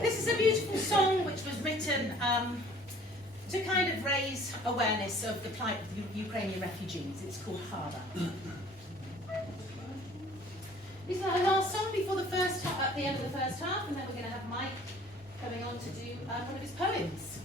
This is a beautiful song which was written to kind of raise awareness of the plight of the Ukrainian refugees. It's called Harder. This is our last song before the first at the end of the first half, and then we're going to have Mike coming on to do one of his poems.